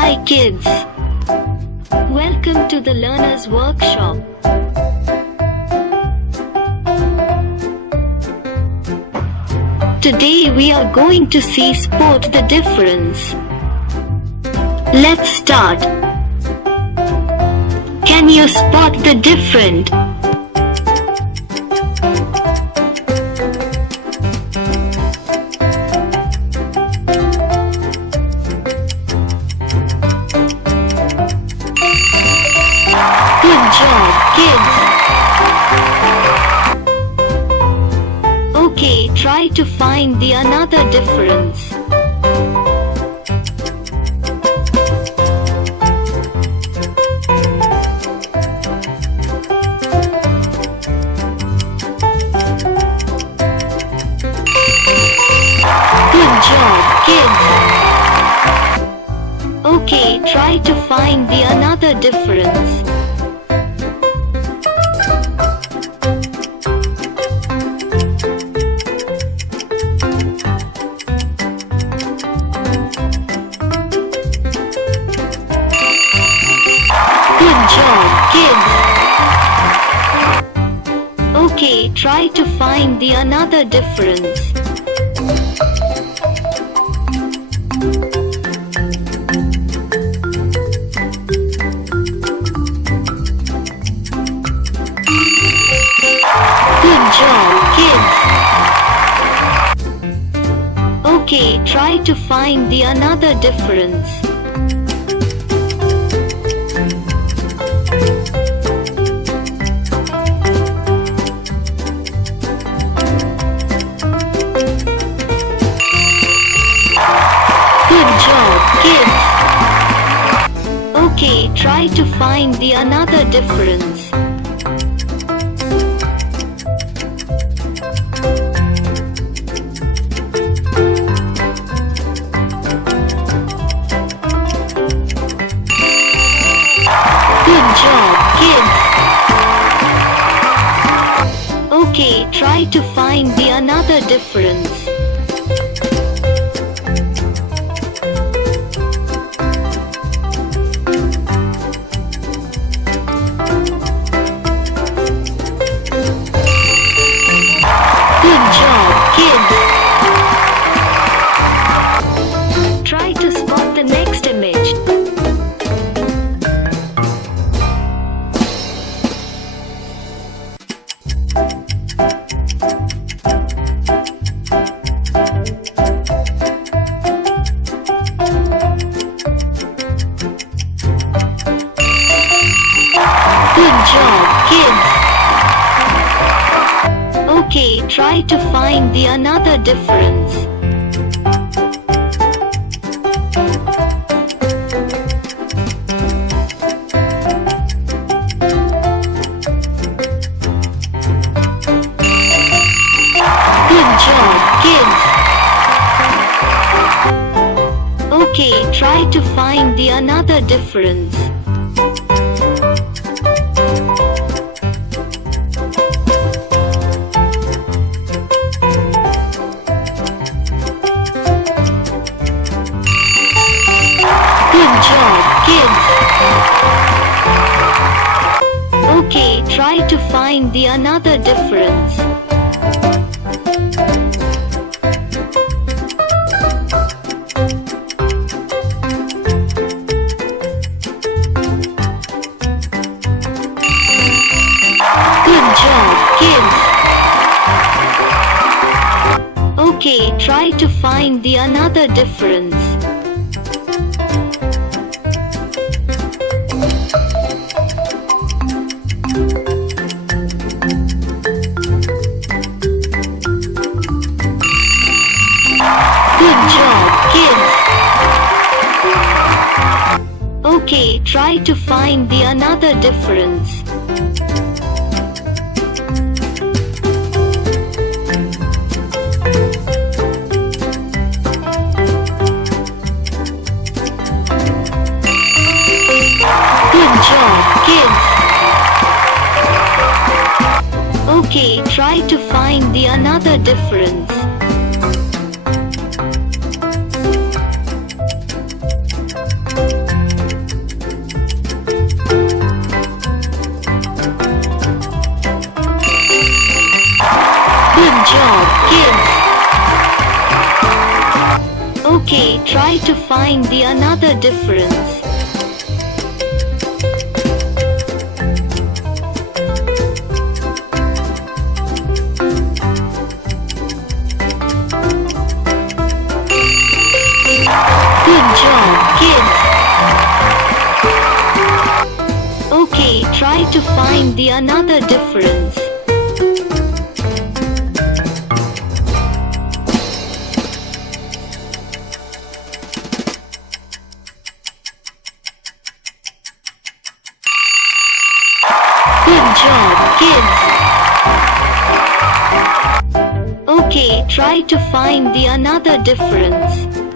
Hi kids! Welcome to the Learner's Workshop. Today we are going to see spot the difference. Let's start. Can you spot the difference? Good job, kids! Okay, try to find the another difference. Good job, kids! Okay, try to find the another difference. Good job, kids! Okay, try to find the another difference. Good job, kids! Okay, try to find the another difference. Good job, kids! Okay, try to find the another difference. Good job, kids! Okay, try to find the another difference. Good job, kids! Try to spot the next image. Good job, kids! Okay, try to find the another difference. Good job, kids! Okay, try to find the another difference. Good job, kids! Okay, try to find the another difference. Good job, kids! Okay, try to find the another difference. Good job, kids! Okay, try to find the another difference. Good job, kids! Okay, try to find the another difference. try to find the another difference. Good job, kids. Okay, try to find the another difference. Good job, kids. Okay, try to find the another difference.